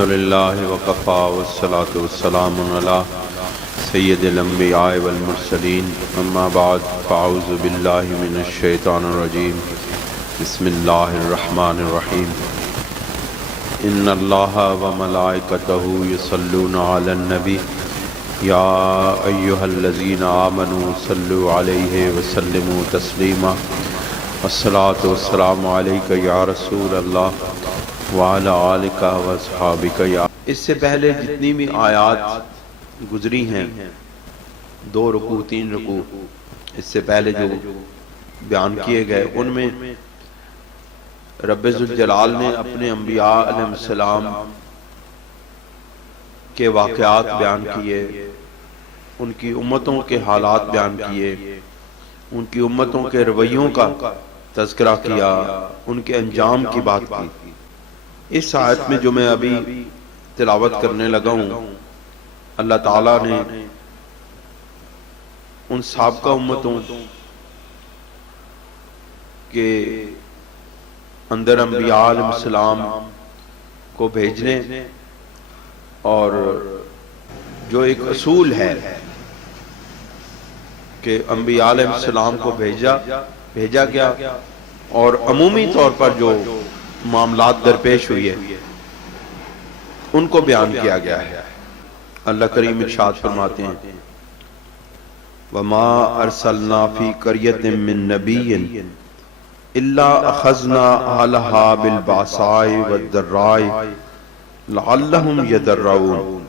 الحمدللہ وقفا والصلاة والسلام علی سید الانبیاء والمرسلین اما بعد فاعوذ باللہ من الشیطان الرجیم بسم اللہ الرحمن الرحیم ان اللہ وملائکتہ یصلون علی النبی یا ایہا الذین آمنوا صلوا علیہ وسلموا تسلیما الصلاة والسلام علیک یا رسول اللہ وعلی آلک واصحابک یا. اس سے پہلے جتنی بھی آیات گزری ہیں، 2 رکوع 3 رکوع اس سے پہلے جو بیان کیے گئے، ان میں رب ذوالجلال نے اپنے انبیاء علیہ السلام کے واقعات بیان کیے، ان کی امتوں کے حالات بیان کیے، ان کی امتوں کے رویوں کا تذکرہ کیا، ان کے انجام کی بات کی. اس آیت میں جو میں ابھی تلاوت کرنے لگا ہوں، اللہ تعالیٰ نے ان سابقہ امتوں کے اندر انبیاء علیہ السلام کو بھیجنے، اور جو ایک اصول ہے کہ انبیاء علیہ السلام کو بھیجا گیا، اور عمومی طور پر جو معاملات درپیش ہوئی ہے ان کو بیان کیا گیا ہے. اللہ کریم ارشاد فرماتے ہیں وَمَا أَرْسَلْنَا فِي قَرْيَةٍ مِّن نَّبِيٍّ إِلَّا أَخَذْنَا أَهْلَهَا بِالْبَأْسَاءِ وَالضَّرَّاءِ لَعَلَّهُمْ يَضَرَّعُونَ،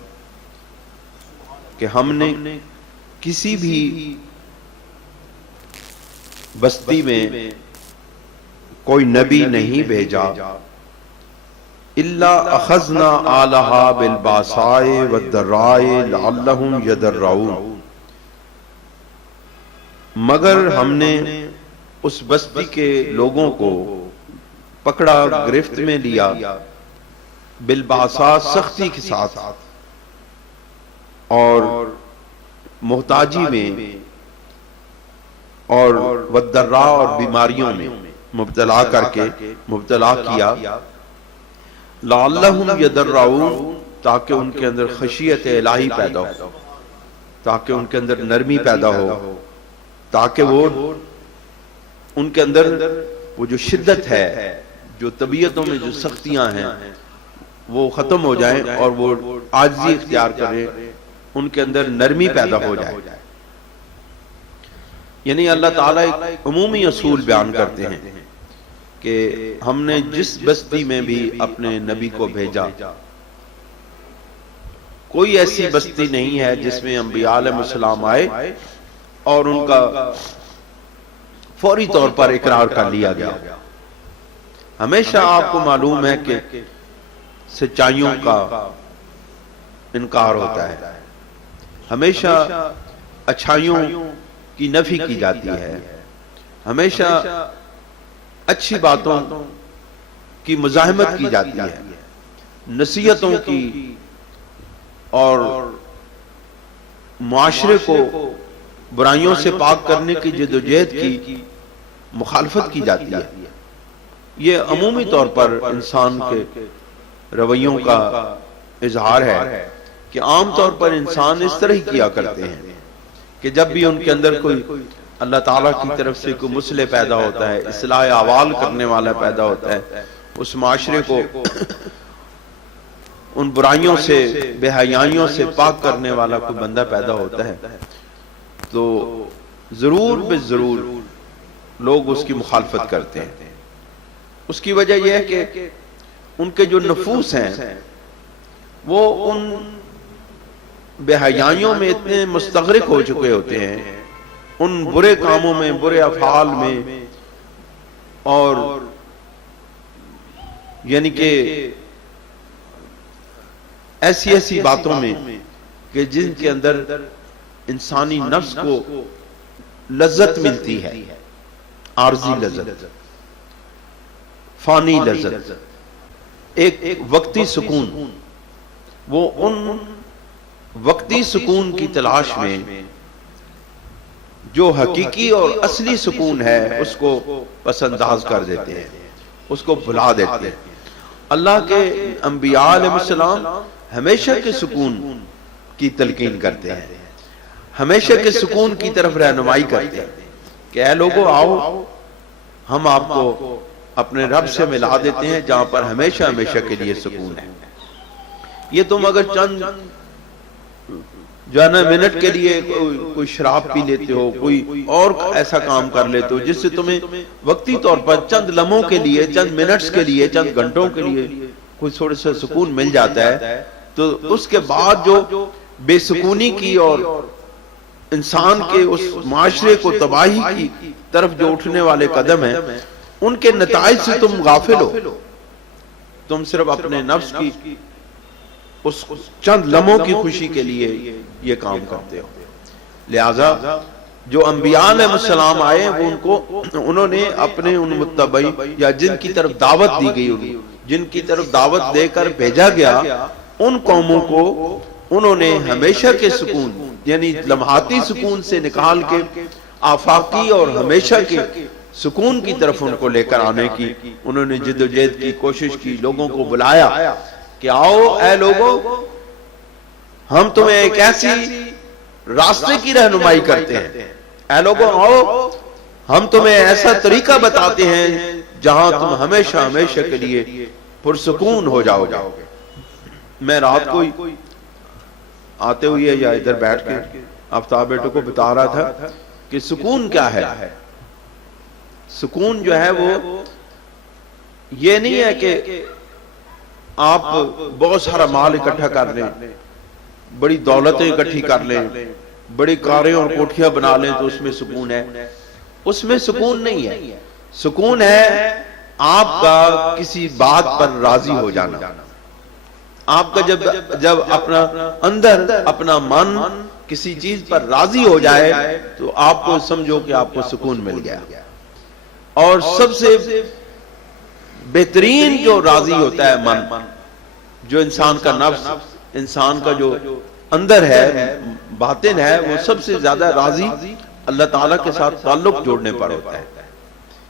کہ ہم نے کسی بھی بستی میں کوئی نبی نہیں بھیجا الا اخذنا آلہا بالباساء والضراء لعلہم یضرعون، مگر ہم نے اس بستی کے لوگوں کو پکڑا، گرفت میں لیا، بالباساء سختی کے ساتھ، اور محتاجی میں، اور والضراء اور بیماریوں میں مبتلا کیا، لعلہم یضرعون، تاکہ ان کے اندر خشیت الہی پیدا ہو، تاکہ ان کے اندر نرمی پیدا ہو، تاکہ وہ ان کے اندر وہ جو شدت ہے، جو طبیعتوں میں جو سختیاں ہیں وہ ختم ہو جائیں، اور وہ عاجزی اختیار کریں، ان کے اندر نرمی پیدا ہو جائے. یعنی اللہ تعالیٰ ایک عمومی اصول بیان کرتے ہیں کہ ہم نے جس بستی میں بھی اپنے نبی کو بھیجا، کوئی ایسی بستی نہیں ہے جس میں انبیاء علیہ السلام آئے اور ان کا فوری طور پر اقرار کر لیا گیا. ہمیشہ آپ کو معلوم ہے کہ سچائیوں کا انکار ہوتا ہے، ہمیشہ اچھائیوں کی نفی کی جاتی ہے، ہمیشہ اچھی باتوں کی مزاحمت کی جاتی ہے، نصیحتوں کی اور معاشرے کو برائیوں سے پاک کرنے کی جدوجہد کی مخالفت کی جاتی ہے. یہ عمومی طور پر انسان کے رویوں کا اظہار ہے کہ عام طور پر انسان اس طرح ہی کیا کرتے ہیں کہ جب بھی ان کے اندر کوئی اللہ تعالیٰ کی طرف سے کوئی مصلح پیدا ہوتا ہے، اصلاح احوال کرنے والا پیدا ہوتا ہے، اس معاشرے کو ان برائیوں سے، بے حیائیوں سے پاک کرنے والا کوئی بندہ پیدا ہوتا ہے، تو ضرور بے ضرور لوگ اس کی مخالفت کرتے ہیں. اس کی وجہ یہ ہے کہ ان کے جو نفوس ہیں وہ ان بے حیائیوں میں اتنے مستغرق ہو چکے ہوتے ہیں، ان برے کاموں میں، برے افعال میں، اور یعنی کہ ایسی باتوں میں کہ جن کے اندر انسانی نفس کو لذت ملتی ہے، عارضی لذت، فانی لذت، ایک وقتی سکون، وہ ان وقتی سکون کی تلاش میں جو حقیقی اور اصلی سکون ہے اس کو پس انداز کر دیتے ہیں، اس کو بھلا دیتے ہیں. اللہ کے انبیاء علیہ السلام ہمیشہ کے سکون کی تلقین کرتے ہیں، ہمیشہ کے سکون کی طرف رہنمائی کرتے ہیں کہ اے لوگو آؤ ہم آپ کو اپنے رب سے ملا دیتے ہیں جہاں پر ہمیشہ ہمیشہ کے لیے سکون ہے۔ یہ تم اگر چند جو ہے نا منٹ کے لیے کوئی شراب پی لیتے ہو، کوئی اور ایسا کام کر لیتے ہو جس سے تمہیں وقتی طور پر چند لمحوں کے لیے، چند منٹس کے لیے، چند گھنٹوں کے لیے کوئی تھوڑا سا سکون مل جاتا ہے، تو اس کے بعد جو بے سکونی کی اور انسان کے اس معاشرے کو تباہی کی طرف جو اٹھنے والے قدم ہیں، ان کے نتائج سے تم غافل ہو، تم صرف اپنے نفس کی اس چند لمحوں کی خوشی کے لیے یہ کام کرتے ہو۔ لہذا جو انبیاء علیہ السلام آئے وہ انہوں نے اپنے ان متبعین یا جن کی طرف دعوت دی گئی، جن کی طرف دعوت دے کر بھیجا گیا، ان قوموں کو انہوں نے ہمیشہ کے سکون یعنی لمحاتی سکون سے نکال کے آفاقی اور ہمیشہ کے سکون کی طرف ان کو لے کر آنے کی انہوں نے جد و جہد کی، کوشش کی، لوگوں کو بلایا کہ آؤ اے لوگو ہم تمہیں ایک ایسی راستے کی رہنمائی کرتے ہیں، اے لوگو آؤ ہم تمہیں ایسا طریقہ بتاتے ہیں جہاں تم ہمیشہ ہمیشہ کے لیے پرسکون ہو جاؤ گے۔ میں رات کو آتے ہوئے یا ادھر بیٹھ کے آفتاب بیٹے کو بتا رہا تھا کہ سکون کیا ہے۔ سکون جو ہے وہ یہ نہیں ہے کہ آپ بہت سارا مال اکٹھا کر لیں، بڑی دولتیں اکٹھی کر لیں، بڑی کاریں اور کوٹھیاں بنا لیں تو اس میں سکون ہے۔ اس میں سکون نہیں ہے۔ سکون ہے آپ کا کسی بات پر راضی ہو جانا، آپ کا جب اپنا اندر اپنا من کسی چیز پر راضی ہو جائے تو آپ کو سمجھو کہ آپ کو سکون مل گیا۔ اور سب سے بہترین جو راضی ہوتا ہے من، جو انسان کا نفس، انسان کا جو اندر ہے، باطن ہے، وہ سب سے زیادہ راضی اللہ تعالیٰ کے ساتھ تعلق جوڑنے پر ہوتا ہے،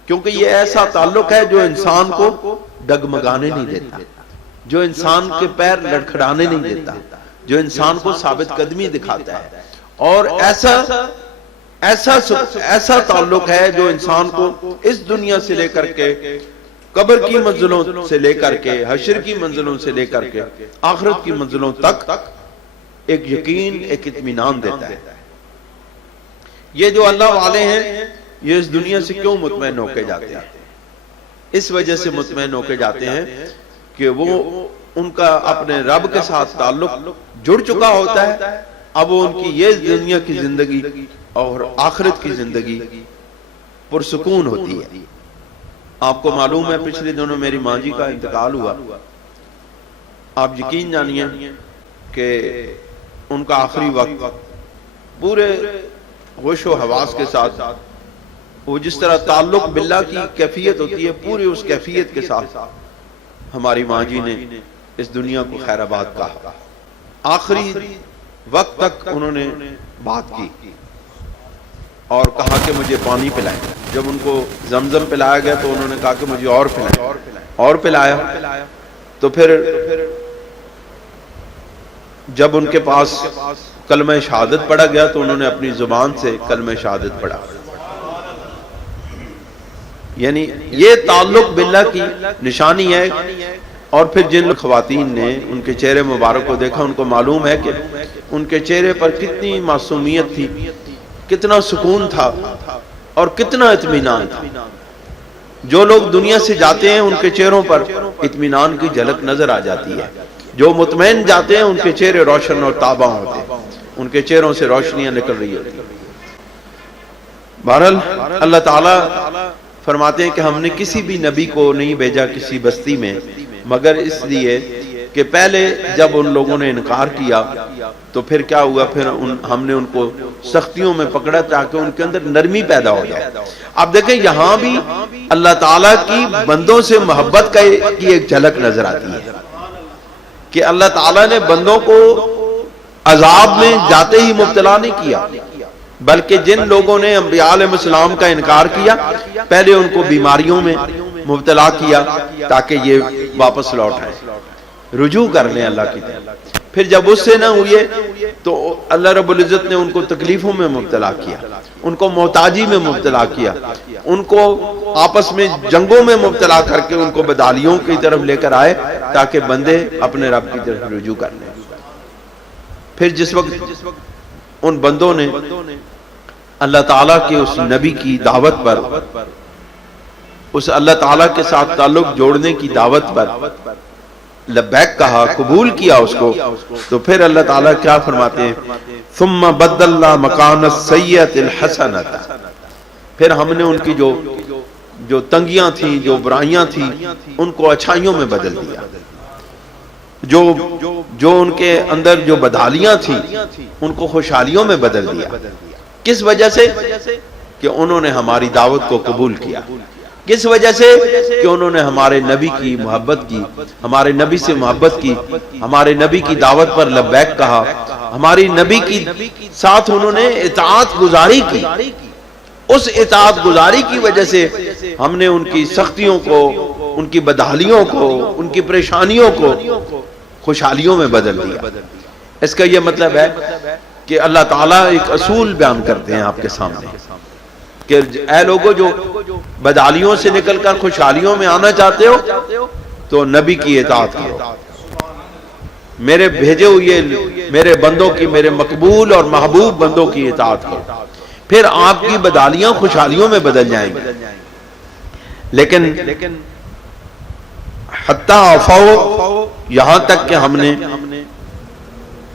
کیونکہ یہ ایسا تعلق ہے جو انسان کو ڈگمگانے نہیں دیتا، جو انسان کے پیر لڑکھڑانے نہیں دیتا، جو انسان کو ثابت قدمی دکھاتا ہے، اور ایسا تعلق ہے جو انسان کو اس دنیا سے لے کر کے قبر کی منزلوں سے لے کر کے حشر کی منزلوں سے لے کر کے آخرت کی منزلوں تک ایک یقین، ایک اطمینان دیتا ہے۔ یہ جو اللہ والے ہیں یہ اس دنیا سے کیوں مطمئن ہو کے جاتے ہیں؟ اس وجہ سے مطمئن ہو کے جاتے ہیں کہ وہ ان کا اپنے رب کے ساتھ تعلق جڑ چکا ہوتا ہے، اب وہ ان کی یہ دنیا کی زندگی اور آخرت کی زندگی پرسکون ہوتی ہے۔ آپ کو معلوم ہے پچھلے دنوں میری ماں جی کا انتقال ہوا، آپ یقین جانیے کہ ان کا آخری وقت پورے ہوش و حواس کے ساتھ، وہ جس طرح تعلق باللہ کی کیفیت ہوتی ہے پوری اس کیفیت کے ساتھ ہماری ماں جی نے اس دنیا کو خیر آباد کہا۔ آخری وقت تک انہوں نے بات کی اور کہا کہ مجھے پانی پلائیں۔ جب ان کو زمزم پلایا گیا تو انہوں نے کہا کہ مجھے اور پلائیں، اور پلایا۔ تو پھر جب ان کے پاس کلمہ شہادت پڑھا گیا تو انہوں نے اپنی زبان سے کلمہ شہادت پڑھا۔ یعنی یہ تعلق باللہ کی نشانی ہے۔ اور پھر جن خواتین نے ان کے چہرے مبارک کو دیکھا ان کو معلوم ہے کہ ان کے چہرے پر کتنی معصومیت تھی، کتنا سکون تھا اور کتنا اطمینان تھا۔ جو لوگ دنیا سے جاتے ہیں ان کے چہروں پر اطمینان کی جھلک نظر آ جاتی ہے، جو مطمئن جاتے ہیں ان کے چہرے روشن اور تاباں ہوتے ہیں، ان کے چہروں سے روشنیاں نکل رہی ہوتی ہیں۔ بہرحال اللہ تعالیٰ فرماتے ہیں کہ ہم نے کسی بھی نبی کو نہیں بھیجا کسی بستی میں مگر اس لیے کہ پہلے جب ان لوگوں نے انکار کیا تو پھر کیا ہوا، پھر ہم نے ان کو سختیوں میں پکڑا تاکہ ان کے اندر نرمی پیدا ہو جائے۔ اب دیکھیں یہاں بھی اللہ تعالیٰ کی بندوں سے محبت کی ایک جھلک نظر آتی ہے کہ اللہ تعالیٰ نے بندوں کو عذاب میں جاتے ہی مبتلا نہیں کیا، بلکہ جن لوگوں نے انبیاء علیہ السلام کا انکار کیا پہلے ان کو بیماریوں میں مبتلا کیا تاکہ یہ واپس لوٹ آئیں, رجوع کر لیں اللہ کی طرف. پھر جب اس سے نہ ہوئے تو اللہ رب العزت نے ان کو تکلیفوں میں مبتلا کیا, ان کو محتاجی میں مبتلا کیا, ان کو آپس میں جنگوں میں مبتلا کر کے ان کو بدالیوں کی طرف لے کر آئے تاکہ بندے اپنے رب کی طرف رجوع کر لیں. پھر جس وقت ان بندوں نے اللہ تعالیٰ کے اس نبی کی دعوت پر, اس اللہ تعالیٰ کے ساتھ تعلق جوڑنے کی دعوت پر لبیک کہا, قبول کیا اس کو, تو پھر اللہ تعالیٰ کیا فرماتے ہیں, ثم بدلنا مکان السیئۃ الحسنۃ, پھر ہم نے ان کی جو تنگیاں تھیں, جو برائیاں تھیں, ان کو اچھائیوں میں بدل دیا. جو ان کے اندر جو بدحالیاں تھیں ان کو خوشحالیوں میں بدل دیا. کس وجہ سے؟ کہ انہوں نے ہماری دعوت کو قبول کیا. کس وجہ سے؟ کہ انہوں نے ہمارے نبی کی محبت کی, ہمارے نبی سے محبت کی, ہمارے نبی کی دعوت پر لبیک کہا, ہماری نبی کی ساتھ انہوں نے اطاعت گزاری کی. اس اطاعت گزاری کی وجہ سے ہم نے ان کی سختیوں کو, ان کی بدحالیوں کو, ان کی پریشانیوں کو خوشحالیوں میں بدل دیا. اس کا یہ مطلب ہے کہ اللہ تعالیٰ ایک اصول بیان کرتے ہیں آپ کے سامنے کہ اے لوگوں جو بدحالیوں سے نکل کر خوشحالیوں میں آنا چاہتے ہو تو نبی کی اطاعت کرو, میرے بھیجے ہوئے میرے بندوں کی, میرے مقبول اور محبوب بندوں کی اطاعت کرو, پھر آپ کی بدحالیاں خوشحالیوں میں بدل جائیں گی. لیکن حتیٰ عفو, یہاں تک کہ ہم نے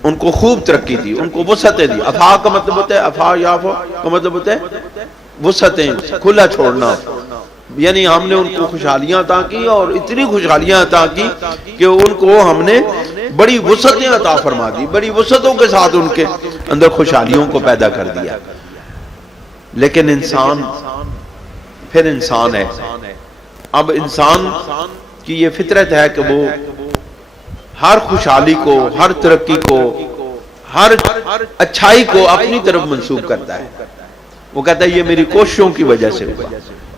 ان کو خوب ترقی دی, ان کو وسعتیں دی. عفا کا مطلب ہوتا ہے, عفا یا عفو کا مطلب ہوتا ہے وسعتیں, کھلا چھوڑنا. یعنی ہم نے ان کو خوشحالیاں عطا کی, اور اتنی خوشحالیاں عطا کی کہ ان کو ہم نے بڑی وسعتیں عطا فرما دی, بڑی وسعتوں کے ساتھ ان کے اندر خوشحالیوں کو پیدا کر دیا. لیکن انسان پھر انسان ہے. اب انسان کی یہ فطرت ہے کہ وہ ہر خوشحالی کو, ہر ترقی کو, ہر اچھائی کو اپنی طرف منسوب کرتا ہے. وہ کہتا ہے یہ میری کوششوں کی وجہ سے ہوا,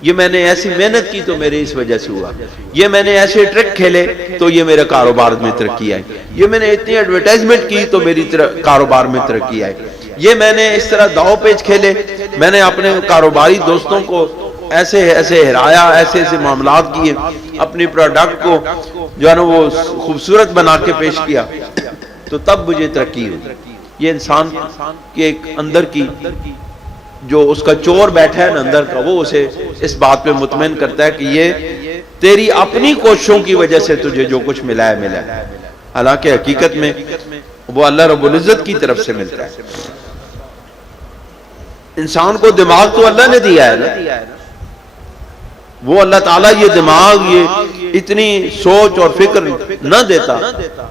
یہ میں نے ایسی محنت کی تو میرے اس وجہ سے ہوا, یہ میں نے ایسے ٹرک کھیلے تو یہ میرے کاروبار میں ترقی آئی, یہ میں نے اتنی ایڈورٹائزمنٹ کی تو میری کاروبار میں ترقی آئی, یہ میں نے اس طرح داؤ پیچ کھیلے, میں نے اپنے کاروباری دوستوں کو ایسے ایسے ہرایا, ایسے ایسے معاملات کیے, اپنی پروڈکٹ کو جو ہے نا وہ خوبصورت بنا کے پیش کیا تو تب مجھے ترقی ہوئی. یہ انسان کے ایک اندر کی جو اس کا چور بیٹھا ہے نا اندر کا, وہ اسے اس بات پہ مطمئن کرتا ہے کہ یہ تیری اپنی کوششوں کی وجہ سے تجھے جو کچھ ملا ہے ملا ہے, حالانکہ حقیقت میں وہ اللہ رب العزت کی طرف سے ملتا ہے. انسان کو دماغ تو اللہ نے دیا ہے نا, وہ اللہ تعالیٰ یہ دماغ, یہ اتنی سوچ اور فکر نہ دیتا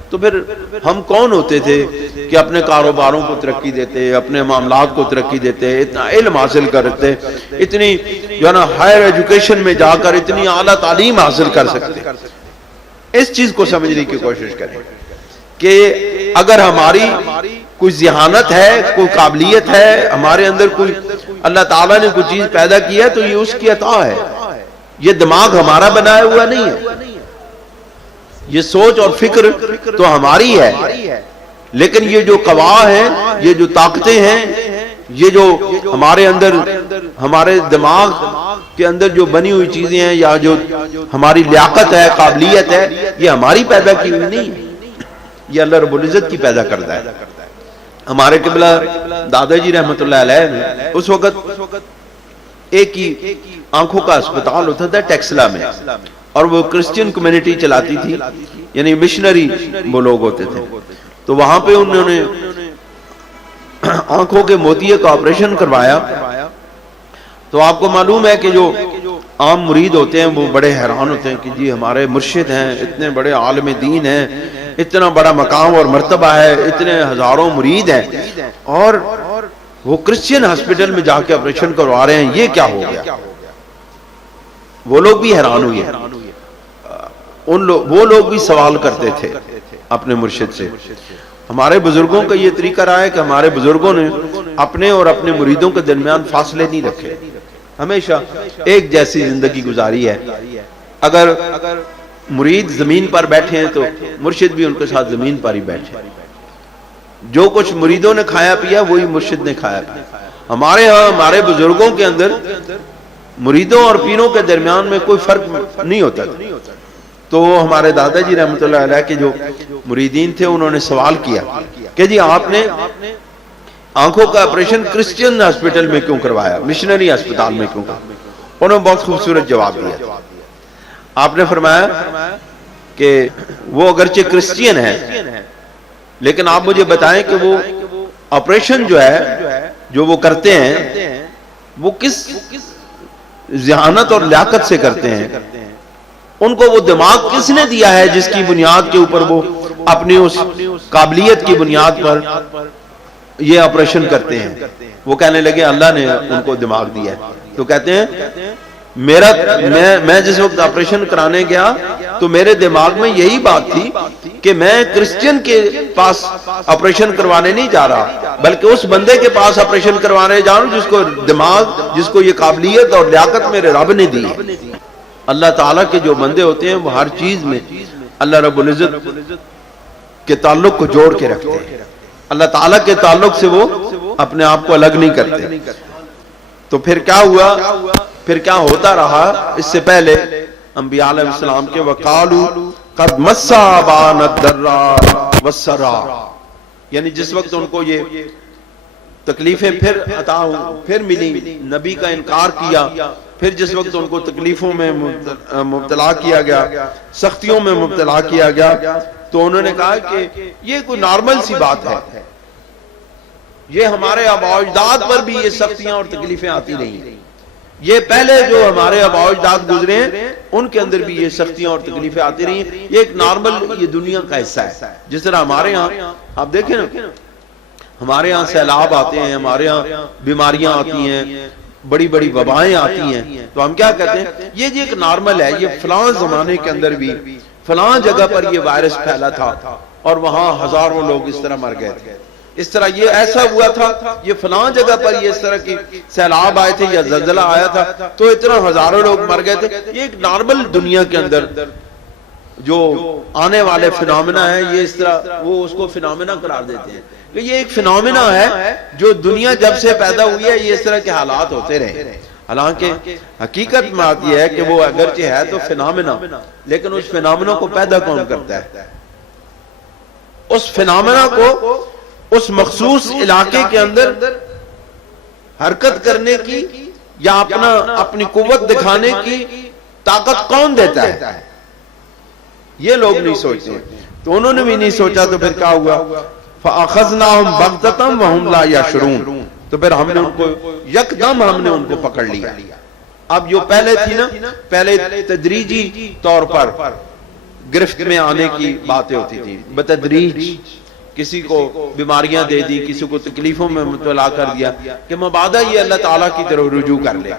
تو پھر ہم کون ہوتے تھے کہ اپنے کاروباروں کو ترقی دیتے, اپنے معاملات کو ترقی دیتے, اتنا علم حاصل کرتے, اتنی جو ہے نا ہائر ایجوکیشن میں جا کر اتنی اعلیٰ تعلیم حاصل کر سکتے. اس چیز کو سمجھنے کی کوشش کریں کہ اگر ہماری کوئی ذہانت ہے, کوئی قابلیت ہے, ہمارے اندر کوئی اللہ تعالیٰ نے کوئی چیز پیدا کی ہے تو یہ اس کی عطا ہے. یہ دماغ ہمارا بنایا ہوا نہیں ہے, یہ سوچ اور فکر تو ہماری ہے, لیکن یہ جو قوا ہیں, یہ جو طاقتیں ہیں, یہ جو ہمارے اندر, ہمارے دماغ کے اندر جو بنی ہوئی چیزیں ہیں یا جو ہماری لیاقت ہے, قابلیت ہے, یہ ہماری پیدا کی ہوئی نہیں, یہ اللہ رب العزت کی پیدا کرتا ہے. ہمارے قبلہ دادا جی رحمت اللہ علیہ میں اس وقت ایک ہی آنکھوں کا اسپتال ہوتا تھا ٹیکسلا میں, اور وہ کرسچین کمیونٹی چلاتی تھی, یعنی مشنری وہ لوگ ہوتے تھے. تو وہاں پہ انہوں نے آنکھوں کے موتیے کا آپریشن کروایا. تو آپ کو معلوم ہے کہ جو عام مرید ہوتے ہیں وہ بڑے حیران ہوتے ہیں کہ جی ہمارے مرشد ہیں, اتنے بڑے عالم دین ہیں, اتنا بڑا مقام اور مرتبہ ہے, اتنے ہزاروں مرید ہیں, اور وہ کرسچین ہاسپٹل میں جا کے آپریشن کروا رہے ہیں, یہ کیا ہو گیا. وہ لوگ بھی حیران ہوئے, وہ لوگ بھی سوال کرتے تھے اپنے مرشد سے. ہمارے بزرگوں کا یہ طریقہ رہا ہے کہ ہمارے بزرگوں نے اپنے اور اپنے مریدوں کے درمیان فاصلے نہیں رکھے, ہمیشہ ایک جیسی زندگی گزاری ہے. اگر مرید زمین پر بیٹھے ہیں تو مرشد بھی ان کے ساتھ زمین پر ہی بیٹھے. جو کچھ مریدوں نے کھایا پیا وہی مرشد نے کھایا پیا. ہمارے ہاں ہمارے بزرگوں کے اندر مریدوں اور پیروں کے درمیان میں کوئی فرق نہیں ہوتا تھا. تو ہمارے دادا جی رحمۃ اللہ علیہ کے جو مریدین تھے انہوں نے سوال کیا کہ جی آپ نے آنکھوں کا آپریشن کرسچین ہاسپٹل میں کیوں کروایا, مشنری ہسپتال میں کیوں کروایا؟ انہوں نے بہت خوبصورت جواب دیا. آپ نے فرمایا کہ وہ اگرچہ کرسچین ہے لیکن آپ مجھے بتائیں کہ وہ آپریشن جو ہے جو وہ کرتے ہیں وہ کس ذہانت اور لیاقت سے کرتے ہیں, ان کو وہ دماغ کس نے دیا ہے جس کی بنیاد کے اوپر وہ اپنی اس قابلیت کی بنیاد پر یہ آپریشن کرتے ہیں؟ وہ کہنے لگے اللہ نے ان کو دماغ دیا ہے. تو کہتے ہیں میں جس وقت آپریشن کرانے گیا تو میرے دماغ میں یہی بات تھی کہ میں کرسچین کے پاس آپریشن کروانے نہیں جا رہا بلکہ اس بندے کے پاس آپریشن کروانے جا رہا ہوں جس کو دماغ, جس کو یہ قابلیت اور لیاقت میرے رب نے دی ہے. اللہ تعالیٰ کے جو بندے ہوتے ہیں وہ ہر چیز میں اللہ رب العزت کے تعلق کو جوڑ کے رکھتے ہیں. اللہ تعالیٰ کے تعلق سے وہ اپنے آپ کو الگ نہیں کرتے. تو پھر کیا ہوا, پھر کیا ہوتا رہا اس سے پہلے انبیاء علیہ السلام کے وقالوا قد مس آبانا الضراء والسراء, یعنی جس وقت ان کو یہ تکلیفیں پھر عطا پھر ملی, نبی کا انکار کیا, پھر جس وقت ان کو تکلیفوں میں مبتلا کیا گیا, سختیوں میں مبتلا کیا گیا, تو انہوں نے کہا کہ یہ کوئی نارمل سی بات ہے, یہ ہمارے آباء و اجداد پر بھی یہ سختیاں اور تکلیفیں آتی رہی, یہ پہلے جو ہمارے آباء و اجداد گزرے ہیں ان کے اندر بھی یہ سختیاں اور تکلیفیں آتی رہی ہیں, یہ ایک نارمل یہ دنیا کا حصہ ہے. جس طرح ہمارے ہاں آپ دیکھیں نا, ہمارے ہاں سیلاب آتے ہیں, ہمارے ہاں بیماریاں آتی ہیں, بڑی بڑی وبائیں آتی ہیں, تو ہم کیا کہتے ہیں یہ جی ایک نارمل ہے, یہ فلاں زمانے کے اندر بھی فلاں جگہ پر یہ وائرس پھیلا تھا اور وہاں ہزاروں لوگ اس طرح مر گئے تھے, اس طرح یہ ایسا ہوا تھا, یہ فلاں جگہ پر یہ اس طرح کی سیلاب آئے تھے یا زلزلہ آیا تھا تو اتنا ہزاروں لوگ مر گئے تھے. یہ ایک نارمل دنیا کے اندر جو آنے والے فنامنا ہے یہ اس طرح وہ اس کو فنامنا قرار دیتے ہیں کہ یہ ایک فنامنا ہے جو دنیا جب سے پیدا ہوئی ہے یہ اس طرح کے حالات ہوتے رہے. حالانکہ حقیقت میں آتی ہے کہ وہ اگرچہ ہے تو فنامنا, لیکن اس فنامنا کو پیدا کون کرتا ہے؟ اس فنامنا کو اس مخصوص علاقے کے اندر حرکت کرنے کی یا اپنی قوت دکھانے کی طاقت کون دیتا ہے؟ یہ لوگ نہیں سوچتے. تو انہوں نے بھی نہیں سوچا, تو پھر کیا ہوا فَأَخَذْنَاهُمْ بَغْتَةً وَهُمْ لَا يَشْعُرُونَ, تو پھر ہم نے ان کو یکدم ہم نے ان کو پکڑ لیا. اب جو پہلے تھی نا, پہلے تدریجی طور پر گرفت میں آنے کی باتیں ہوتی تھی, بتدریج کسی کو بیماریاں دے دی, کسی کو تکلیفوں میں مبتلا کر دیا کہ مبادہ یہ اللہ تعالیٰ کی طرف رجوع کر لے,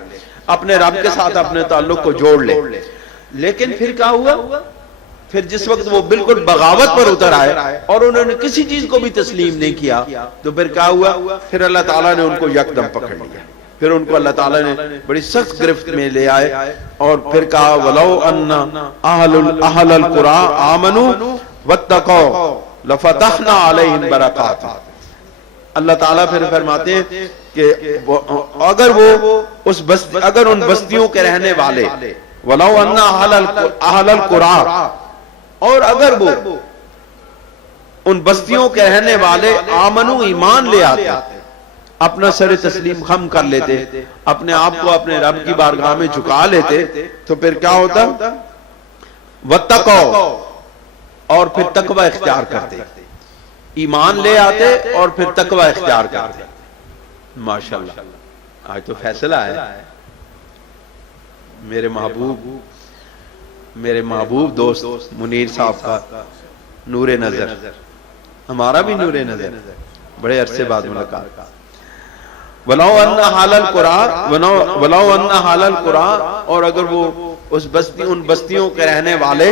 اپنے رب کے ساتھ اپنے تعلق کو جوڑ لے. لیکن پھر کیا ہوا, پھر جس وقت وہ بالکل بغاوت پر اتر آئے اور انہوں نے کسی چیز کو بھی تسلیم نہیں کیا, تو پھر کیا ہوا, پھر اللہ تعالیٰ نے ان کو یکدم پکڑ لیا. پھر ان کو اللہ تعالیٰ نے بڑی سخت گرفت میں لے آئے اور پھر کہا وَلَوْ أَنَّ أَهْلَ الْقُرَىٰ آمَنُوا وَاتَّقَوْا لَفَتَحْنَا عَلَيْهِمْ بَرَكَاتٍ. اللہ تعالیٰ پھر فرماتے ہیں کہ اگر ان بستیوں کے رہنے والے وَلَوْ أَنَّ أَهْلَ الْقُرَىٰ, اور اگر وہ ان بستیوں کے رہنے والے آمنو ایمان لے آتے, اپنا سر تسلیم خم کر لیتے, اپنے آپ کو اپنے رب کی بارگاہ میں جھکا لیتے, تو پھر کیا ہوتا وَاتَّقَوْا, اور پھر تقوی اختیار کرتے, ایمان لے آتے اور پھر تقوی اختیار کرتے. ماشاءاللہ آج تو فیصلہ ہے. میرے محبوب دوست منیر صاحب کا نور نظر, ہمارا بھی نور نظر, بڑے عرصے بعد ملاقات. وَلَوْ أَنَّ أَهْلَ الْقُرَىٰ, اور اگر وہ ان بستیوں کے رہنے والے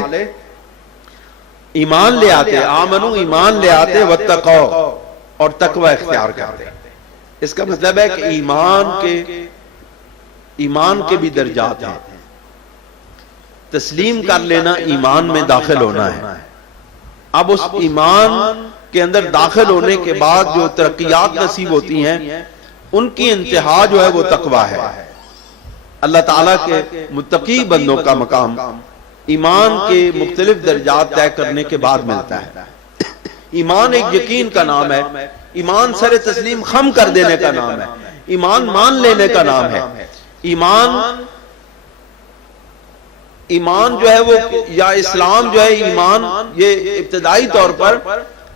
ایمان لے آتے, آمنو ایمان لے آتے, وَاتَّقَوْا, اور تقوی اختیار کرتے. اس کا مطلب ہے کہ ایمان کے بھی درجات ہیں, تسلیم کر لینا ایمان میں داخل ہونا ہے. اب اس ایمان کے اندر داخل ہونے کے بعد جو ترقیات نصیب ہوتی ہیں ان کی انتہا جو ہے وہ تقویٰ ہے. اللہ تعالیٰ کے متقی بندوں کا مقام ایمان کے مختلف درجات طے کرنے کے بعد ملتا ہے. ایمان ایک یقین کا نام ہے، ایمان سر تسلیم خم کر دینے کا نام ہے، ایمان مان لینے کا نام ہے. ایمان جو ہے وہ یا اسلام جو ہے ایمان، یہ ابتدائی طور پر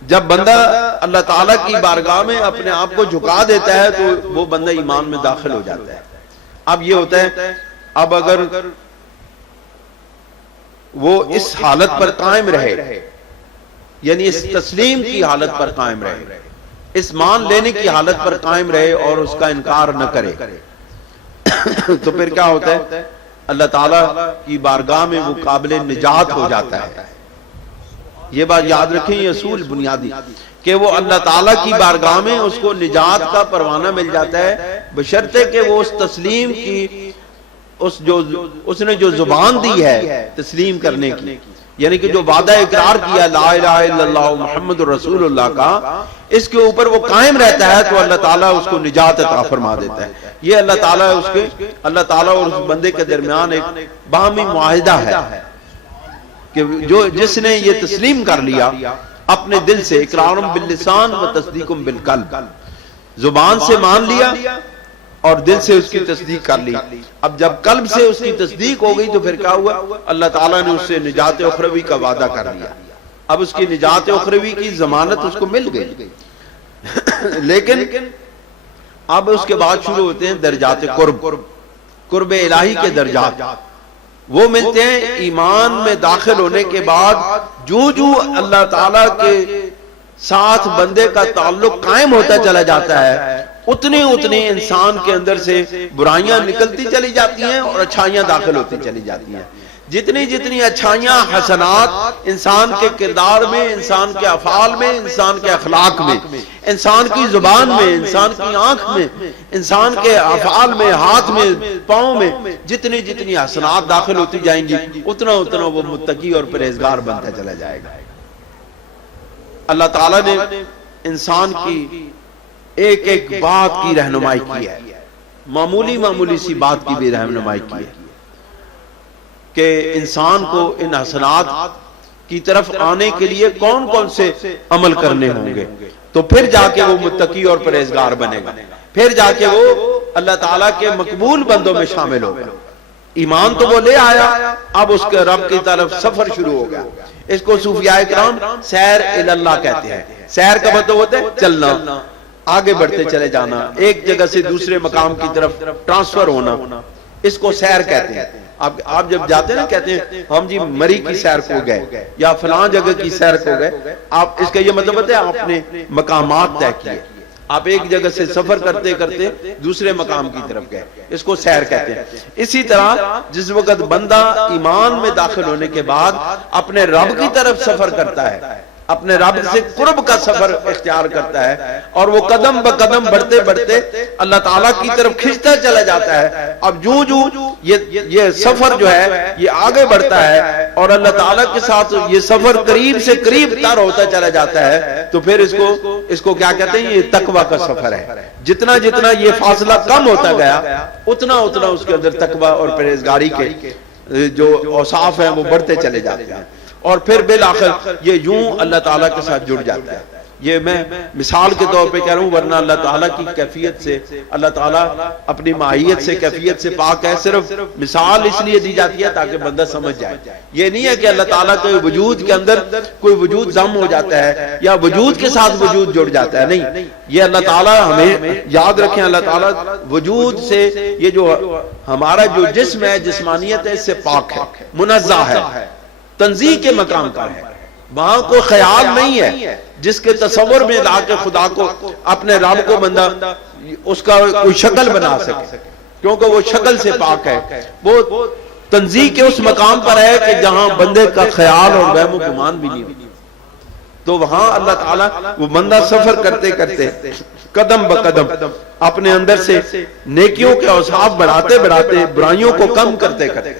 جب بندہ اللہ تعالیٰ کی بارگاہ میں اپنے آپ کو جھکا دیتا ہے تو وہ بندہ ایمان میں داخل ہو جاتا ہے. اب یہ ہوتا ہے، اب اگر وہ اس حالت پر قائم رہے، یعنی اس تسلیم کی حالت پر قائم رہے، اس مان لینے کی حالت پر قائم رہے اور اس کا انکار نہ کرے، تو پھر کیا ہوتا ہے؟ اللہ تعالیٰ کی بارگاہ میں وہ قابل نجات ہو جاتا ہے. یہ بات یاد رکھیں، یہ اصول بنیادی کہ وہ اللہ تعالیٰ کی بارگاہ میں اس کو نجات کا پروانہ مل جاتا ہے، بشرطے کہ وہ اس تسلیم کی اس نے جو زبان دی ہے تسلیم کرنے کی، یعنی کہ جو وعدہ اقرار کیا لا الہ الا اللہ محمد رسول اللہ کا، اس کے اوپر وہ قائم رہتا ہے تو اللہ تعالیٰ اس کو نجات عطا فرما دیتا ہے. یہ اللہ تعالیٰ اور اس بندے کے درمیان ایک باہمی معاہدہ ہے کہ جس نے یہ تسلیم کر لیا اپنے دل سے، اقرارم باللسان و تصدیقم بالقلب، زبان سے مان لیا اور دل سے اس کی تصدیق کر لی. اب جب قلب سے اس کی تصدیق ہو گئی تو پھر کیا ہوا؟ اللہ تعالیٰ نے اس سے نجات اخروی کا وعدہ کر لیا. اب اس کی نجات اخروی کی ضمانت اس کو مل گئی. لیکن اب اس کے بعد شروع ہوتے ہیں درجات قرب الہی کے درجات. وہ ملتے ہیں ایمان میں داخل ہونے کے بعد. جو اللہ تعالیٰ کے ساتھ بندے کا تعلق قائم ہوتا چلا جاتا ہے، اتنے انسان کے اندر سے برائیاں نکلتی چلی جاتی ہیں اور اچھائیاں داخل ہوتی چلی جاتی ہیں. جتنی اچھائیاں، حسنات انسان کے کردار میں، انسان کے افعال میں، انسان کے اخلاق میں، انسان کی زبان میں، انسان کی آنکھ میں، انسان کے افعال میں، ہاتھ میں، پاؤں میں جتنی حسنات داخل ہوتی جائیں گی اتنا وہ متقی اور پرہیزگار بنتا چلا جائے گا. اللہ تعالیٰ نے انسان کی ایک بات کی رہنمائی کی ہے، معمولی سی بات کی بھی رہنمائی کی ہے کہ انسان کو ان حسنات کی طرف آنے کے لیے کون سے عمل کرنے ہوں گے، تو پھر جا کے وہ متقی اور پرہیزگار بنے گا، پھر جا کے وہ اللہ تعالیٰ کے مقبول بندوں میں شامل ہوگا. ایمان تو وہ لے آیا، اب اس کے رب کی طرف سفر شروع ہو گیا. اس کو صوفیاء کرام سیر اللہ کہتے ہیں. سیر کا مطلب ہوتا ہے چلنا، آگے بڑھتے چلے جانا، ایک جگہ سے دوسرے مقام کی طرف ٹرانسفر ہونا، اس کو سیر کہتے ہیں. آپ جب جاتے ہیں نا کہتے ہیں ہم جی مری کی سیر کو گئے یا فلاں جگہ کی سیر کو گئے. آپ اس کا یہ مطلب ہے آپ نے مقامات طے کیے، آپ ایک جگہ سے سفر کرتے کرتے دوسرے مقام کی طرف گئے، اس کو سیر کہتے ہیں. اسی طرح جس وقت بندہ ایمان میں داخل ہونے کے بعد اپنے رب کی طرف سفر کرتا ہے، اپنے رب سے قرب کا سفر اختیار کرتا ہے اور وہ قدم بقدم بڑھتے بڑھتے اللہ تعالیٰ کی طرف کھنچتا چلا جاتا ہے. اب جو یہ سفر جو ہے یہ آگے بڑھتا ہے اور اللہ تعالیٰ کے ساتھ یہ سفر قریب سے قریب تر ہوتا چلا جاتا ہے تو پھر اس کو کیا کہتے ہیں؟ یہ تقویٰ کا سفر ہے. جتنا یہ فاصلہ کم ہوتا گیا اتنا اس کے اندر تقویٰ اور پرہیزگاری کے جو اوصاف ہیں وہ بڑھتے چلے جاتے ہیں اور پھر بالآخر یہ یوں اللہ تعالیٰ کے ساتھ جڑ جاتا ہے. یہ میں مثال کے طور پہ کہہ رہا ہوں، ورنہ اللہ تعالیٰ کی کیفیت سے، اللہ تعالیٰ اپنی ماہیت سے، کیفیت سے پاک ہے. صرف مثال اس لیے دی جاتی ہے تاکہ بندہ سمجھ جائے. یہ نہیں ہے کہ اللہ تعالیٰ کے وجود کے اندر کوئی وجود ضم ہو جاتا ہے یا وجود کے ساتھ وجود جڑ جاتا ہے، نہیں. یہ اللہ تعالیٰ ہمیں یاد رکھیں، اللہ تعالیٰ وجود سے، یہ جو ہمارا جو جسم ہے، جسمانیت ہے، اس سے پاک ہے، منزہ ہے، تنزیہ کے مقام پر ہے. وہاں کوئی خیال نہیں ہے جس کے تصور میں لا کے خدا کو، اپنے رب کو بندہ اس کا کوئی شکل بنا سکے، کیونکہ وہ شکل سے پاک ہے. وہ تنزیہ کے اس مقام پر ہے کہ جہاں بندے کا خیال اور وہم و گمان بھی نہیں ہوتا. تو وہاں اللہ تعالیٰ وہ بندہ سفر کرتے کرتے قدم بقدم اپنے اندر سے نیکیوں کے اوصاف بڑھاتے بڑھاتے برائیوں کو کم کرتے کرتے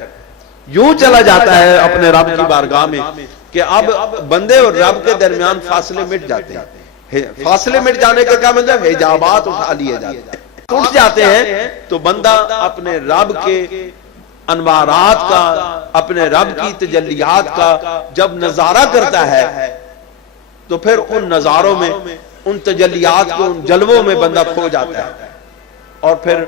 یوں چلا جاتا ہے اپنے رب کی بارگاہ میں کہ اب بندے اور رب کے درمیان فاصلے مٹ جاتے ہیں. فاصلے مٹ جانے کا کیا مطلب؟ حجابات اٹھا لیے جاتے ہیں، ٹوٹ جاتے ہیں. تو بندہ اپنے رب کے انوارات کا، اپنے رب کی تجلیات کا جب نظارہ کرتا ہے تو پھر ان نظاروں میں، ان تجلیات کو، ان جلووں میں بندہ کھو جاتا ہے. اور پھر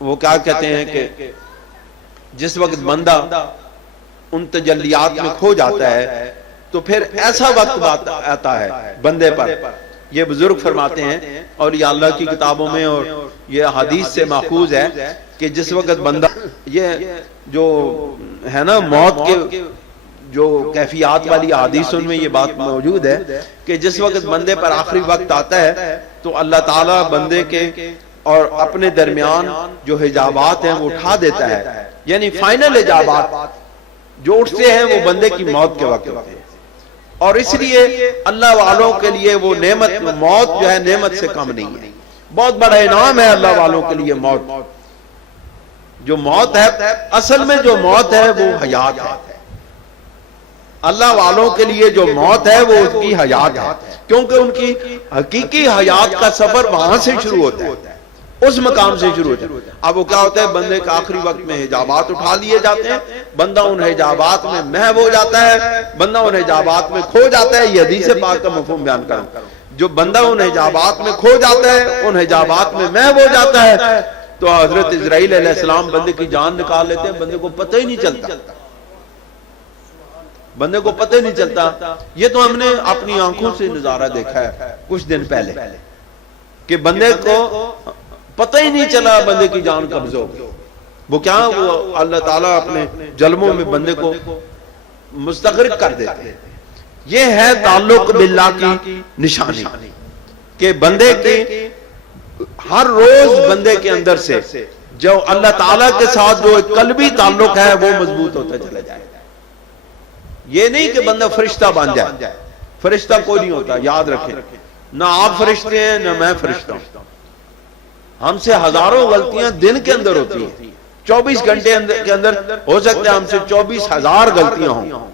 وہ کیا کہتے ہیں کہ جس وقت بندہ ان تجلیات میں کھو جاتا ہے تو پھر ایسا وقت آتا ہے بندے پر. یہ بزرگ فرماتے ہیں اور یہ اللہ کی کتابوں میں اور یہ حدیث سے ماخوذ ہے کہ جس وقت بندہ، یہ جو ہے نا موت کے جو کیفیات والی حدیثوں میں یہ بات موجود ہے کہ جس وقت بندے پر آخری وقت آتا ہے تو اللہ تعالیٰ بندے کے اور اپنے درمیان جو حجابات ہیں وہ اٹھا دیتا ہے. یعنی فائنل حجابات جو اٹھتے ہیں وہ بندے کی موت کے وقت ہوتے ہیں. اور اس لیے اللہ والوں کے لیے وہ نعمت، موت جو ہے نعمت سے کم نہیں ہے. بہت بڑا انعام ہے اللہ والوں کے لیے موت. جو موت ہے اصل میں جو موت ہے وہ حیات ہے. اللہ والوں کے لیے جو موت ہے وہ اس کی حیات ہے، کیونکہ ان کی حقیقی حیات کا سفر وہاں سے شروع ہوتا ہے، اس مقام سے شروع ہوتا ہے. اب وہ کیا ہوتا ہے؟ بندے کے آخری وقت میں حجابات اٹھا لیے جاتے ہیں، بندہ ان حجابات میں محو ہو جاتا ہے، بندہ ان حجابات میں کھو جاتا ہے. یہ حدیث پاک کا مفہوم بیان کروں، جو بندہ ان حجابات میں کھو جاتا ہے، ان حجابات میں محو ہو جاتا ہے، تو حضرت اسرائیل علیہ السلام بندے کی جان نکال لیتے ہیں. بندے کو پتہ ہی نہیں چلتا، بندے کو پتہ ہی نہیں چلتا. یہ تو ہم نے اپنی آنکھوں سے نظارہ دیکھا ہے کچھ دن پہلے کہ بندے کو پتہ ہی نہیں چلا بندے کی جان قبض ہو گئی. وہ کیا؟ وہ اللہ تعالیٰ اپنے جلموں میں بندے کو مستغرق کر دیتے ہیں. یہ ہے تعلق باللہ کی نشانی کہ بندے کے ہر روز بندے کے اندر سے جو اللہ تعالیٰ کے ساتھ جو ایک قلبی تعلق ہے وہ مضبوط ہوتا چلا جائے. یہ نہیں کہ بندہ فرشتہ بن جائے. فرشتہ کوئی نہیں ہوتا، یاد رکھیں. نہ آپ فرشتے ہیں نہ میں فرشتہ ہوں. ہم سے ہزاروں غلطیاں دن کے اندر ہوتی ہیں. 24 گھنٹے کے اندر ہو سکتا ہے ہم سے 24,000 غلطیاں ہوں،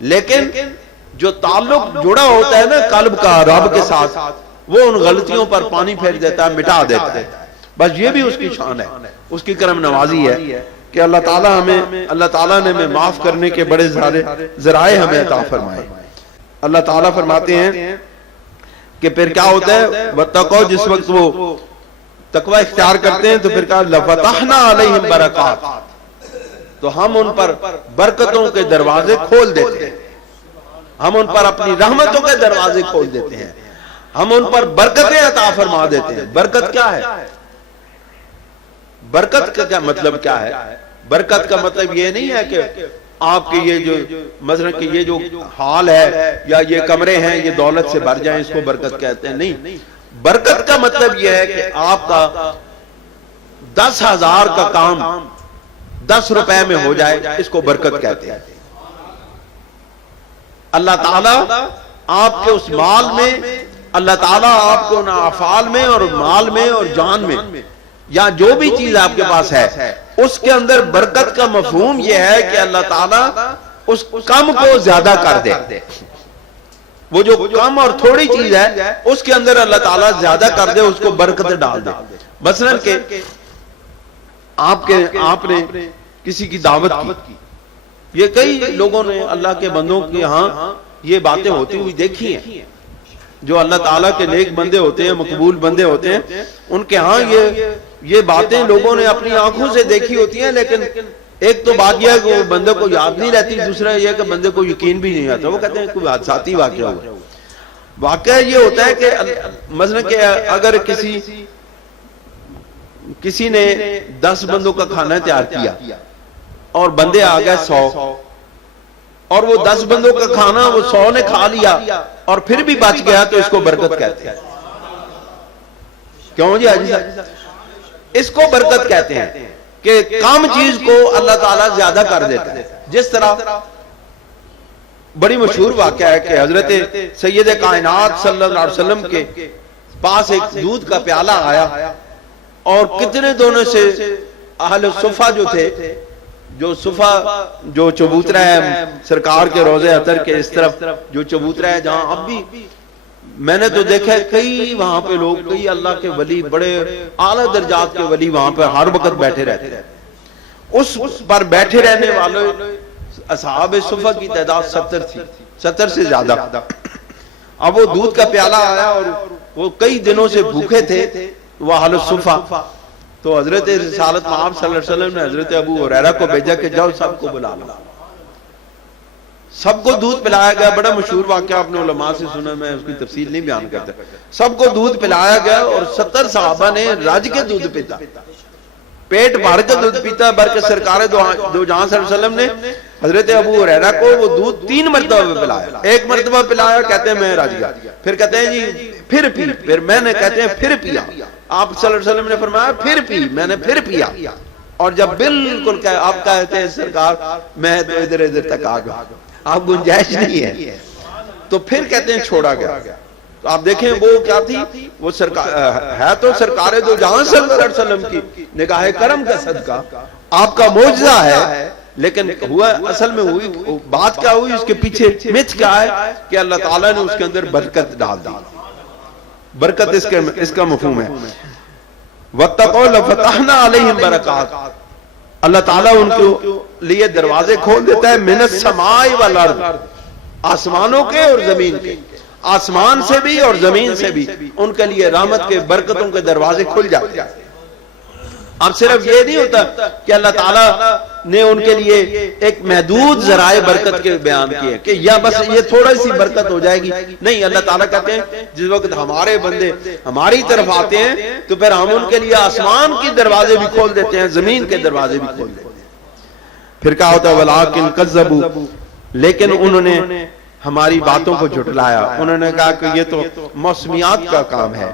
لیکن جو تعلق جڑا ہوتا ہے نا قلب کا رب کے ساتھ، وہ ان غلطیوں پر پانی پھیر دیتا ہے، مٹا دیتا ہے. بس یہ بھی اس کی شان ہے، اس کی کرم نوازی ہے کہ اللہ تعالیٰ نے ہمیں معاف کرنے کے بڑے ذرائع ہمیں عطا فرمائے. اللہ تعالیٰ فرماتے ہیں کہ پھر کیا ہوتا ہے؟ وَاتَّقَوْا، جس وقت وہ تقوی اختیار کرتے ہیں تو پھر کہا لَفَتَحْنَا عَلَيْهِمْ بَرَكَاتٍ، تو ہم ان پر برکتوں کے دروازے کھول دیتے ہیں. ہم ان پر اپنی رحمتوں کے دروازے کھول دیتے ہیں، ہم ان پر برکتیں عطا فرما دیتے ہیں. برکت کیا ہے؟ برکت کا کیا مطلب کیا ہے؟ برکت کا مطلب یہ نہیں ہے کہ آپ کے یہ جو مثلا کہ یہ جو حال ہے یا یہ کمرے ہیں یہ دولت سے بھر جائیں، اس کو برکت کہتے ہیں. نہیں، برکت کا مطلب یہ ہے کہ آپ کا 10,000 کا کام 10 روپے میں ہو جائے، اس کو برکت کہتے ہیں. اللہ تعالیٰ آپ کے اس مال میں، اللہ تعالیٰ آپ کو افعال میں اور مال میں اور جان میں یا جو بھی چیز آپ کے پاس ہے اس کے اندر برکت کا مفہوم یہ ہے کہ اللہ تعالیٰ اس کم کو زیادہ کر دے. وہ جو کم اور تھوڑی چیز ہے اس کے اندر اللہ تعالیٰ زیادہ کر دے، اس کو برکت ڈال دے. مثلا کہ آپ نے کسی کی دعوت کی، یہ کئی لوگوں نے اللہ کے بندوں کے ہاں یہ باتیں ہوتی ہوئی دیکھی ہیں. جو اللہ تعالیٰ کے نیک بندے ہوتے ہیں، مقبول بندے ہوتے ہیں، ان کے ہاں یہ باتیں لوگوں نے اپنی آنکھوں سے دیکھی ہوتی ہیں. لیکن ایک تو بات یہ ہے کہ وہ بندے کو یاد نہیں رہتی، دوسرا یہ ہے کہ بندے کو یقین بھی نہیں آتا. وہ کہتے ہیں کوئی حادثاتی واقعہ ہوا. واقعہ یہ ہوتا ہے کہ مثلا کہ اگر کسی نے 10 بندوں کا کھانا تیار کیا اور بندے آ گئے 100، اور وہ 10 بندوں کا کھانا وہ 100 نے کھا لیا اور پھر بھی بچ گیا، تو اس کو برکت کہتے ہیں. کیوں جی حاجی صاحب؟ اس کو برکت کہتے ہیں کہ کم چیز کو اللہ تعالیٰ زیادہ کر دیتا ہے. جس طرح بڑی مشہور واقعہ ہے کہ حضرت سید کائنات صلی اللہ علیہ وسلم کے پاس ایک دودھ کا پیالہ آیا اور کتنے دونوں سے اہل صفہ جو تھے، جو صفہ جو چبوترا ہے سرکار کے روضہ اطہر کے اس طرف جو چبوترا ہے، جہاں اب بھی میں نے تو دیکھا ہے کئی وہاں پہ لوگ، کئی اللہ کے ولی، بڑے اعلیٰ درجات کے ولی وہاں پہ ہر وقت بیٹھے رہتے ہیں. اس پر بیٹھے رہنے والے اصحاب صفہ کی تعداد 70 تھی، 70 سے زیادہ. اب وہ دودھ کا پیالہ آیا اور وہ کئی دنوں سے بھوکے تھے وہ اہل صفہ. تو حضرت رسالت مآب صلی اللہ علیہ وسلم نے حضرت ابو ہریرہ کو بھیجا کہ جاؤ سب کو بلا لاؤ. سب کو دودھ پلایا گیا. بڑا مشہور واقعہ آپ نے علماء سے سنا، میں اس کی تفصیل نہیں بیان کرتا. سب کو دودھ پلایا گیا اور 70 صحابہ نے رج کے دودھ پیتا، پیٹ بھر کے دودھ پیتا. بلکہ سرکار دو جہاں صلی اللہ علیہ وسلم نے حضرت ابو ہریرہ کو وہ دودھ 3 مرتبہ پلایا. ایک مرتبہ پلایا کہتے ہیں میں رج گیا، پھر کہتے ہیں جی پھر پی، پھر میں نے کہتے ہیں پھر پیا. آپ صلی اللہ علیہ وسلم نے فرمایا پھر پی، میں نے پھر پیا. اور جب بالکل آپ کہتے ہیں سرکار میں تو ادھر ادھر تک آ گیا، آپ گنجائش نہیں ہے، تو پھر کہتے ہیں چھوڑا گیا. تو آپ دیکھیں وہ کیا تھی، وہ ہے تو سرکار دو جہاں صلی اللہ علیہ وسلم کی نگاہ کرم کا صدقہ آپ کا معجزہ ہے. لیکن ہوا اصل میں ہوئی بات کیا ہوئی، اس کے پیچھے مچ کیا ہے کہ اللہ تعالیٰ نے اس کے اندر برکت ڈال دی. برکت اس کا مفہوم ہے. وَاتَّقُوا لَفَتَحْنَا عَلَيْهِمْ بَرَكَاتٍ، اللہ تعالیٰ ان کو لیے دروازے کھول دیتا ہے. مِنَ السَّمَاءِ وَالْأَرْضِ، آسمانوں کے اور زمین کے، آسمان سے بھی اور زمین سے بھی ان کے لیے رحمت کے برکتوں کے دروازے کھل جاتے ہیں. اب صرف یہ نہیں ہوتا کہ اللہ تعالیٰ نے ان کے لیے ایک محدود ذرائع برکت کے بیان کیے کہ یا بس یہ تھوڑا سی برکت ہو جائے گی، نہیں. اللہ تعالیٰ کہتے ہیں جس وقت ہمارے بندے ہماری طرف آتے ہیں تو پھر ہم ان کے لیے آسمان کے دروازے بھی کھول دیتے ہیں، زمین کے دروازے بھی کھول دیتے ہیں. پھر کہا ہوتا ہے وَلَٰكِنْ كَذَّبُوا، لیکن انہوں نے ہماری باتوں کو جھٹلایا. انہوں نے کہا کہ یہ تو موسمیات کا کام ہے،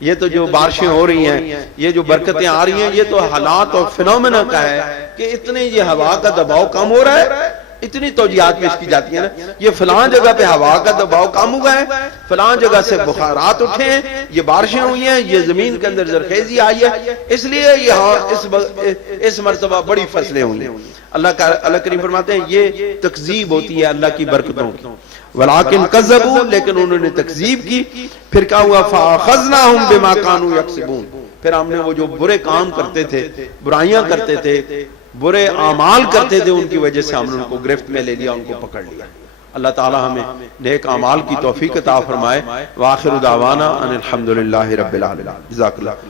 یہ تو جو بارشیں ہو رہی ہیں، یہ جو برکتیں آ رہی ہیں، یہ تو حالات اور فنومنا کا ہے کہ اتنے یہ ہوا کا دباؤ کم ہو رہا ہے. اتنی توجیہات پیش کی جاتی ہیں نا، یہ فلاں جگہ پہ ہوا کا دباؤ کم ہوا ہے، فلاں جگہ سے بخارات اٹھے ہیں، یہ بارشیں ہوئی ہیں، یہ زمین کے اندر زرخیزی آئی ہے، اس لیے یہاں اس مرتبہ بڑی فصلیں ہوئی ہیں. اللہ کریم فرماتے ہیں یہ تکذیب ہوتی ہے اللہ کی برکتوں کی. وَلَٰكِنْ كَذَّبُوا، لیکن انہوں نے تکذیب کی. پھر کیا ہوا فَأَخَذْنَاهُمْ بِمَا كَانُوا يَكْسِبُونَ، پھر ہم نے وہ جو برے کام کرتے تھے، برائیاں کرتے تھے، برے اعمال کرتے تھے، ان کی وجہ سے ہم نے ان کو گرفت میں لے لیا، ان کو پکڑ لیا. اللہ تعالی ہمیں نیک اعمال کی توفیق عطا فرمائے. وآخر دعوانا ان الحمدللہ رب العالمین. جزاک اللہ.